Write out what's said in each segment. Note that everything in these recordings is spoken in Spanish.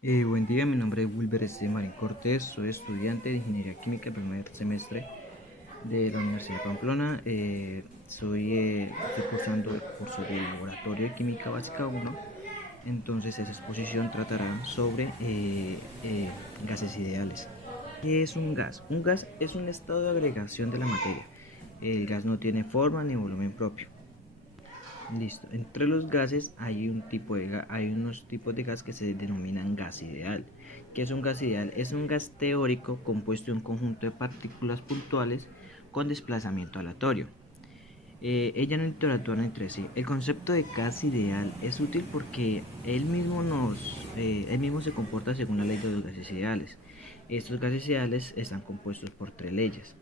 Buen día, mi nombre es Wilber Marín Cortés, soy estudiante de Ingeniería Química, primer semestre de la Universidad de Pamplona. Estoy cursando el curso de Laboratorio de Química Básica 1. Entonces, esa exposición tratará sobre gases ideales. ¿Qué es un gas? Un gas es un estado de agregación de la materia. El gas no tiene forma ni volumen propio. Listo. Entre los gases hay unos tipos de gas que se denominan gas ideal. ¿Qué es un gas ideal? Es un gas teórico compuesto de un conjunto de partículas puntuales con desplazamiento aleatorio. Ellas no interactúan entre sí. El concepto de gas ideal es útil porque él mismo se comporta según la ley de los gases ideales. Estos gases ideales están compuestos por tres leyes.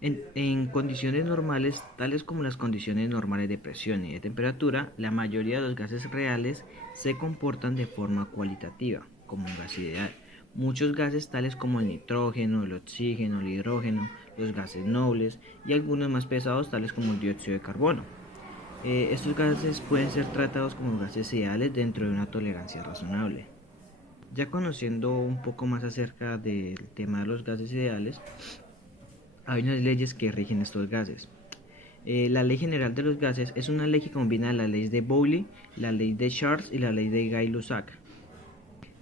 En condiciones normales, tales como las condiciones normales de presión y de temperatura, la mayoría de los gases reales se comportan de forma cualitativa, como un gas ideal. Muchos gases, tales como el nitrógeno, el oxígeno, el hidrógeno, los gases nobles y algunos más pesados, tales como el dióxido de carbono. Estos gases pueden ser tratados como gases ideales dentro de una tolerancia razonable. Ya conociendo un poco más acerca del tema de los gases ideales, hay unas leyes que rigen estos gases. La ley general de los gases es una ley que combina la ley de Pauli, la ley de Charles y la ley de Gay-Lussac.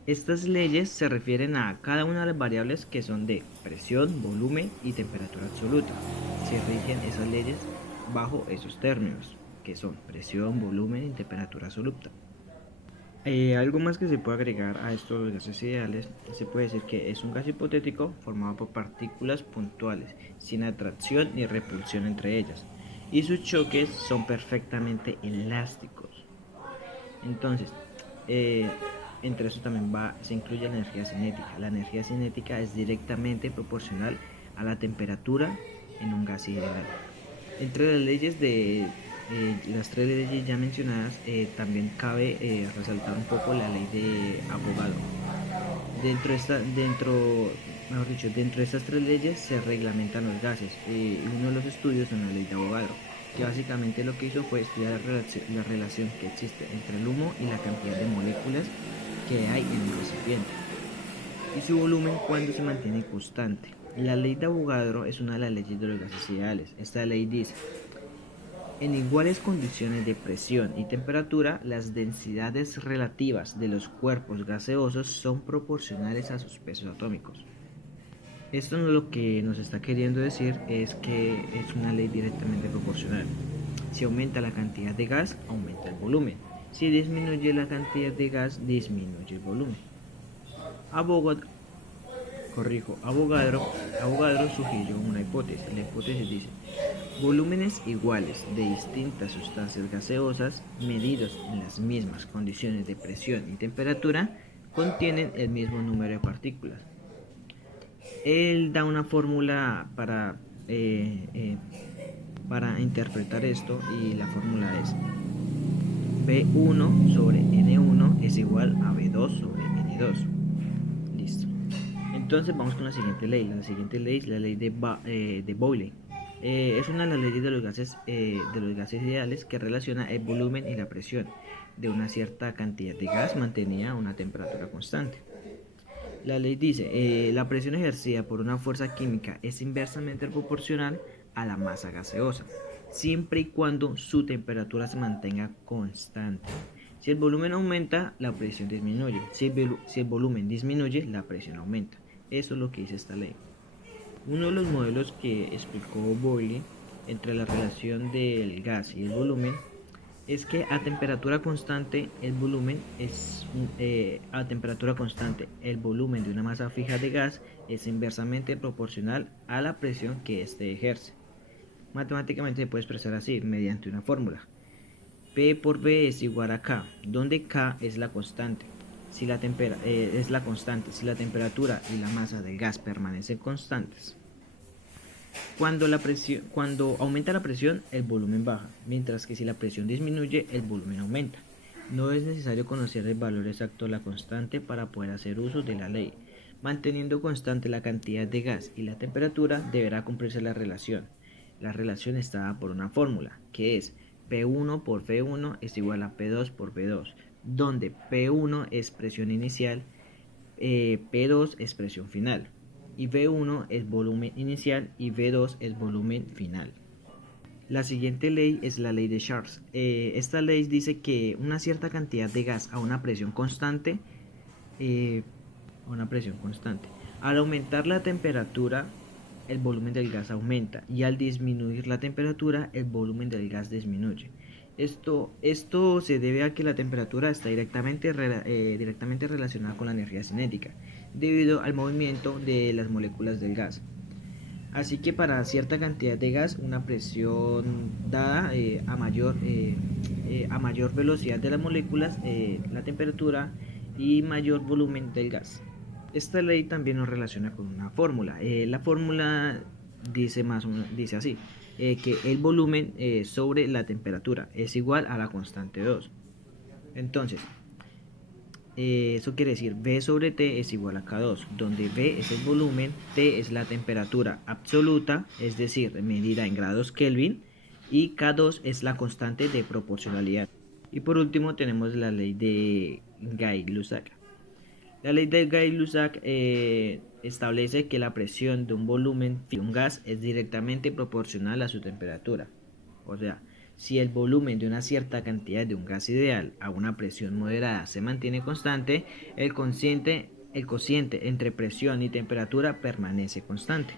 Estas leyes se refieren a cada una de las variables que son de presión, volumen y temperatura absoluta. Se rigen esas leyes bajo esos términos, que son presión, volumen y temperatura absoluta. Algo más que se puede agregar a estos gases ideales, se puede decir que es un gas hipotético formado por partículas puntuales, sin atracción ni repulsión entre ellas, y sus choques son perfectamente elásticos. Entonces, eh, entre eso también se incluye la energía cinética. La energía cinética es directamente proporcional a la temperatura en un gas ideal. Entre las leyes de las tres leyes ya mencionadas, también cabe resaltar un poco la ley de Avogadro. Mejor dicho, dentro de estas tres leyes se reglamentan los gases. Y uno de los estudios es la ley de Avogadro, que básicamente lo que hizo fue estudiar la relación que existe entre el humo y la cantidad de moléculas que hay en el recipiente y su volumen cuando se mantiene constante. La ley de Avogadro es una de las leyes de los gases ideales. Esta ley dice: en iguales condiciones de presión y temperatura, las densidades relativas de los cuerpos gaseosos son proporcionales a sus pesos atómicos. Esto lo que nos está queriendo decir es que es una ley directamente proporcional. Si aumenta la cantidad de gas, aumenta el volumen. Si disminuye la cantidad de gas, disminuye el volumen. Avogadro, Avogadro sugirió una hipótesis. La hipótesis dice: volúmenes iguales de distintas sustancias gaseosas, medidos en las mismas condiciones de presión y temperatura, contienen el mismo número de partículas. Él da una fórmula para interpretar esto, y la fórmula es B1 sobre N1 es igual a B2 sobre N2. Listo. Entonces vamos con la siguiente ley. La siguiente ley es la ley de Boyle. Es una de las leyes de los gases ideales que relaciona el volumen y la presión de una cierta cantidad de gas mantenida a una temperatura constante. La ley dice: la presión ejercida por una fuerza química es inversamente proporcional a la masa gaseosa, siempre y cuando su temperatura se mantenga constante. Si el volumen aumenta, la presión disminuye. Si el volumen disminuye, la presión aumenta. Eso es lo que dice esta ley. Uno de los modelos que explicó Boyle entre la relación del gas y el volumen es que a temperatura constante el volumen de una masa fija de gas es inversamente proporcional a la presión que éste ejerce. Matemáticamente se puede expresar así mediante una fórmula: P por B es igual a K, donde K es la constante. Si la temperatura y la masa del gas permanecen constantes, cuando aumenta la presión, el volumen baja, mientras que si la presión disminuye, el volumen aumenta. No es necesario conocer el valor exacto de la constante para poder hacer uso de la ley. Manteniendo constante la cantidad de gas y la temperatura, deberá cumplirse la relación. La relación está dada por una fórmula, que es P1 por V1 es igual a P2 por V2, donde P1 es presión inicial, P2 es presión final, y V1 es volumen inicial y V2 es volumen final. La siguiente ley es la ley de Charles. Esta ley dice que una cierta cantidad de gas a una presión constante, al aumentar la temperatura, el volumen del gas aumenta, y al disminuir la temperatura, el volumen del gas disminuye. Esto se debe a que la temperatura está directamente relacionada con la energía cinética, debido al movimiento de las moléculas del gas. Así que para cierta cantidad de gas, una presión dada a mayor velocidad de las moléculas, la temperatura y mayor volumen del gas. Esta ley también nos relaciona con una fórmula. La fórmula dice así, que el volumen sobre la temperatura es igual a la constante 2. Entonces, eso quiere decir V sobre T es igual a K2, donde V es el volumen, T es la temperatura absoluta, es decir, medida en grados Kelvin, y K2 es la constante de proporcionalidad. Y por último tenemos la ley de Gay-Lussac. La ley de Gay-Lussac establece que la presión de un volumen de un gas es directamente proporcional a su temperatura. O sea, si el volumen de una cierta cantidad de un gas ideal a una presión moderada se mantiene constante, el cociente entre presión y temperatura permanece constante.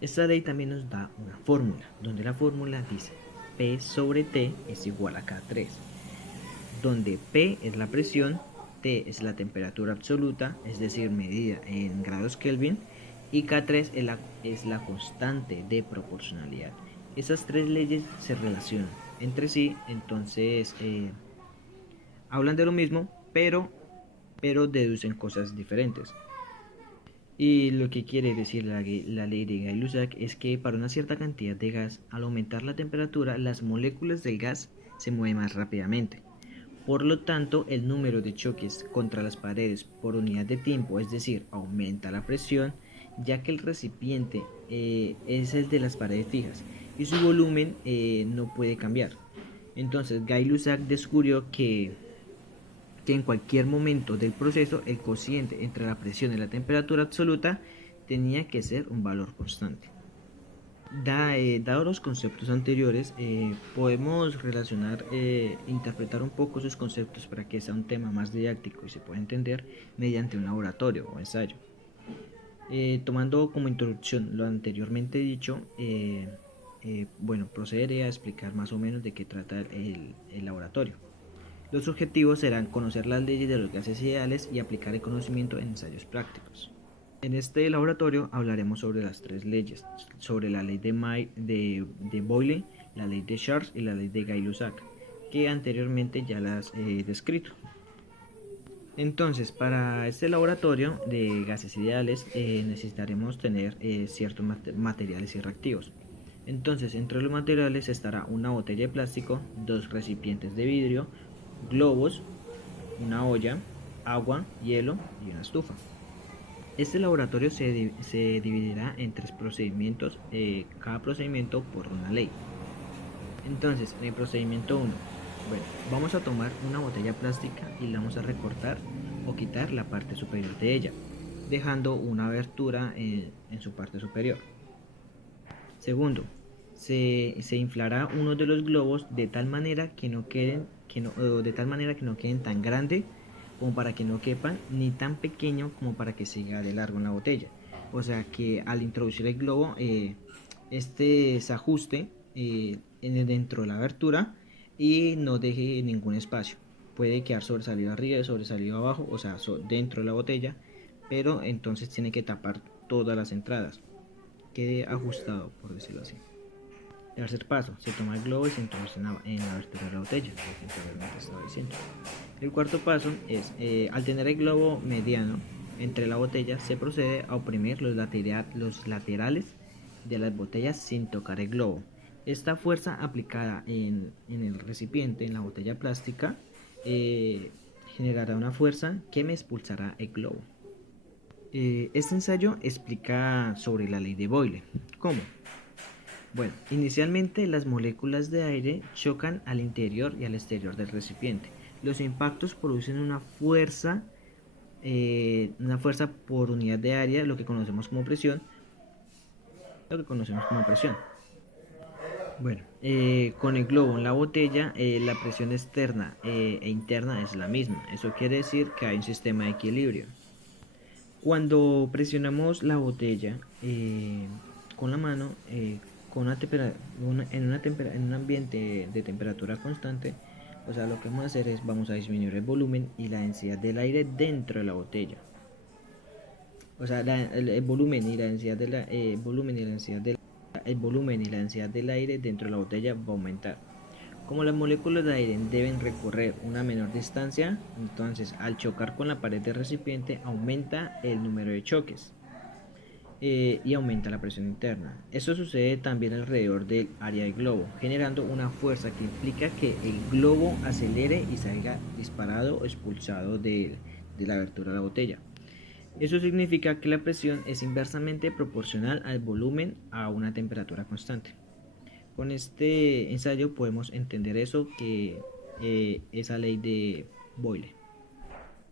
Esta ley también nos da una fórmula, donde la fórmula dice P sobre T es igual a K3, donde P es la presión, T es la temperatura absoluta, es decir, medida en grados Kelvin, y K3 es la constante de proporcionalidad. Esas tres leyes se relacionan entre sí, entonces hablan de lo mismo, pero deducen cosas diferentes. Y lo que quiere decir la ley de Gay-Lussac es que para una cierta cantidad de gas, al aumentar la temperatura, las moléculas del gas se mueven más rápidamente. Por lo tanto, el número de choques contra las paredes por unidad de tiempo, es decir, aumenta la presión, ya que el recipiente es el de las paredes fijas y su volumen no puede cambiar. Entonces, Gay-Lussac descubrió que en cualquier momento del proceso el cociente entre la presión y la temperatura absoluta tenía que ser un valor constante. Dado los conceptos anteriores, podemos relacionar, interpretar un poco sus conceptos para que sea un tema más didáctico y se pueda entender mediante un laboratorio o ensayo. Tomando como introducción lo anteriormente dicho, procederé a explicar más o menos de qué trata el laboratorio. Los objetivos serán conocer las leyes de los gases ideales y aplicar el conocimiento en ensayos prácticos. En este laboratorio hablaremos sobre las tres leyes, sobre la ley de Boyle, la ley de Charles y la ley de Gay-Lussac, que anteriormente ya las he descrito. Entonces, para este laboratorio de gases ideales necesitaremos tener ciertos materiales y reactivos. Entonces, entre los materiales estará una botella de plástico, dos recipientes de vidrio, globos, una olla, agua, hielo y una estufa. Este laboratorio se dividirá en tres procedimientos, cada procedimiento por una ley. Entonces, en el procedimiento 1, vamos a tomar una botella plástica y la vamos a recortar o quitar la parte superior de ella, dejando una abertura en su parte superior. Segundo, se inflará uno de los globos de tal manera que no queden tan grande como para que no quepan, ni tan pequeño como para que siga de largo en la botella. O sea que al introducir el globo, este se ajuste dentro de la abertura y no deje ningún espacio. Puede quedar sobresalido arriba, sobresalido abajo, o sea, dentro de la botella, pero entonces tiene que tapar todas las entradas. Quede ajustado, por decirlo así. Tercer paso, se toma el globo y se introduce en la abertura de la botella, lo que anteriormente estaba diciendo. El cuarto paso es, al tener el globo mediano entre la botella, se procede a oprimir los laterales de las botellas sin tocar el globo. Esta fuerza aplicada en el recipiente, en la botella plástica, generará una fuerza que me expulsará el globo. Este ensayo explica sobre la ley de Boyle. ¿Cómo? Bueno, inicialmente las moléculas de aire chocan al interior y al exterior del recipiente, Los impactos producen una fuerza por unidad de área, lo que conocemos como presión, Bueno, con el globo en la botella, la presión externa e interna es la misma. Eso quiere decir que hay un sistema de equilibrio. Cuando presionamos la botella con la mano, con en un ambiente de temperatura constante, o sea, lo que vamos a hacer es vamos a disminuir el volumen y la densidad del aire dentro de la botella. O sea, el volumen y la densidad de la, volumen y la densidad del el volumen y la densidad del aire dentro de la botella va a aumentar. Como las moléculas de aire deben recorrer una menor distancia, entonces al chocar con la pared del recipiente aumenta el número de choques y aumenta la presión interna. Esto sucede también alrededor del área del globo, generando una fuerza que implica que el globo acelere y salga disparado o expulsado de la abertura de la botella. Eso significa que la presión es inversamente proporcional al volumen a una temperatura constante. Con este ensayo podemos entender eso que esa ley de Boyle,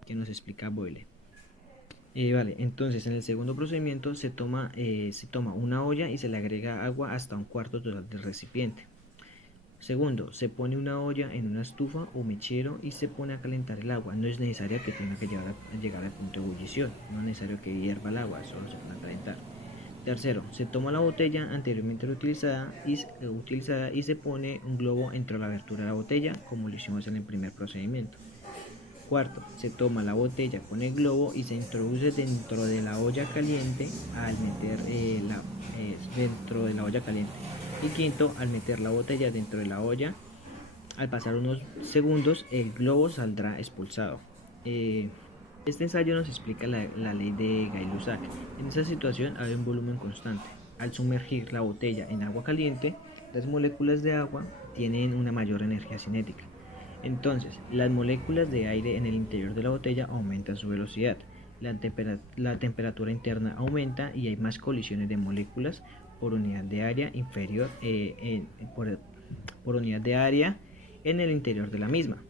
que nos explica Boyle. Vale, entonces en el segundo procedimiento se toma una olla y se le agrega agua hasta un cuarto total del recipiente. Segundo, se pone una olla en una estufa o mechero y se pone a calentar el agua. No es necesario que tenga que llegar al punto de ebullición, no es necesario que hierva el agua, solo se pone a calentar. Tercero, se toma la botella anteriormente utilizada y se pone un globo entre la abertura de la botella, como lo hicimos en el primer procedimiento. Cuarto, se toma la botella con el globo y se introduce dentro de la olla caliente al meter dentro de la olla caliente. Y quinto, al meter la botella dentro de la olla, al pasar unos segundos, el globo saldrá expulsado. Este ensayo nos explica la ley de Gay-Lussac. En esa situación hay un volumen constante. Al sumergir la botella en agua caliente, las moléculas de agua tienen una mayor energía cinética. Entonces, las moléculas de aire en el interior de la botella aumentan su velocidad. La temperatura interna aumenta y hay más colisiones de moléculas por unidad de área inferior por unidad de área en el interior de la misma.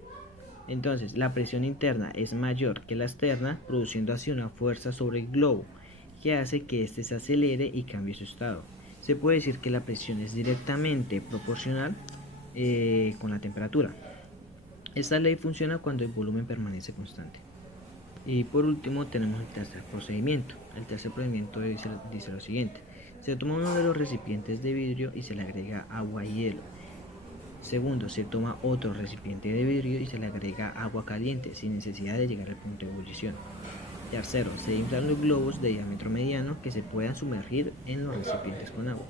Entonces, la presión interna es mayor que la externa, produciendo así una fuerza sobre el globo que hace que éste se acelere y cambie su estado. Se puede decir que la presión es directamente proporcional con la temperatura. Esta ley funciona cuando el volumen permanece constante. Y por último tenemos el tercer procedimiento. El tercer procedimiento dice lo siguiente. Se toma uno de los recipientes de vidrio y se le agrega agua y hielo. Segundo, se toma otro recipiente de vidrio y se le agrega agua caliente sin necesidad de llegar al punto de ebullición. Tercero, se inflan los globos de diámetro mediano que se puedan sumergir en los recipientes con agua.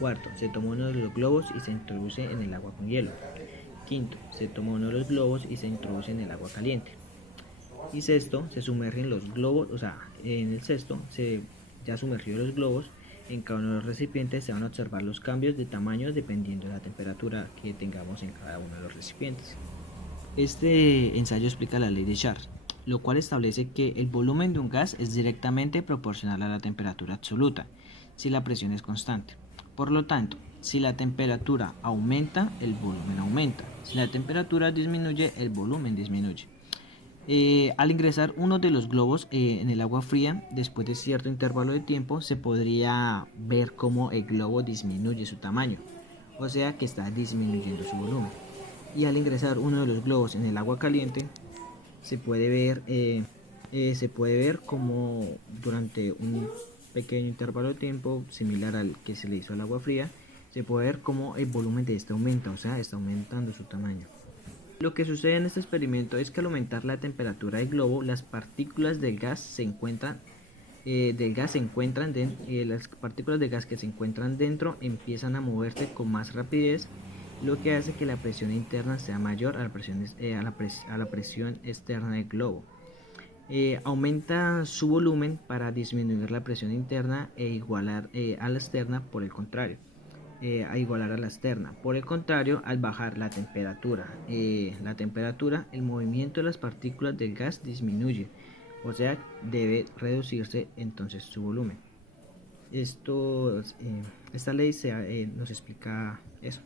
Cuarto, se toma uno de los globos y se introduce en el agua con hielo. Quinto, se toma uno de los globos y se introduce en el agua caliente. Y sexto, se sumergen los globos, o sea, en el sexto, ya sumergidos los globos, en cada uno de los recipientes se van a observar los cambios de tamaño dependiendo de la temperatura que tengamos en cada uno de los recipientes. Este ensayo explica la ley de Charles, lo cual establece que el volumen de un gas es directamente proporcional a la temperatura absoluta, si la presión es constante. Por lo tanto, si la temperatura aumenta, el volumen aumenta. Si la temperatura disminuye, el volumen disminuye. Al ingresar uno de los globos en el agua fría, después de cierto intervalo de tiempo, se podría ver cómo el globo disminuye su tamaño, o sea que está disminuyendo su volumen. Y al ingresar uno de los globos en el agua caliente, se puede ver como durante un pequeño intervalo de tiempo, similar al que se le hizo al agua fría, se puede ver cómo el volumen de este aumenta, o sea, está aumentando su tamaño. Lo que sucede en este experimento es que al aumentar la temperatura del globo, las partículas del gas las partículas de gas que se encuentran dentro empiezan a moverse con más rapidez, lo que hace que la presión interna sea mayor a la presión externa del globo. Aumenta su volumen para disminuir la presión interna e igualar a la externa por el contrario. A igualar a la externa. Por el contrario, al bajar la temperatura, el movimiento de las partículas del gas disminuye, o sea, debe reducirse entonces su volumen. Esta ley nos explica eso.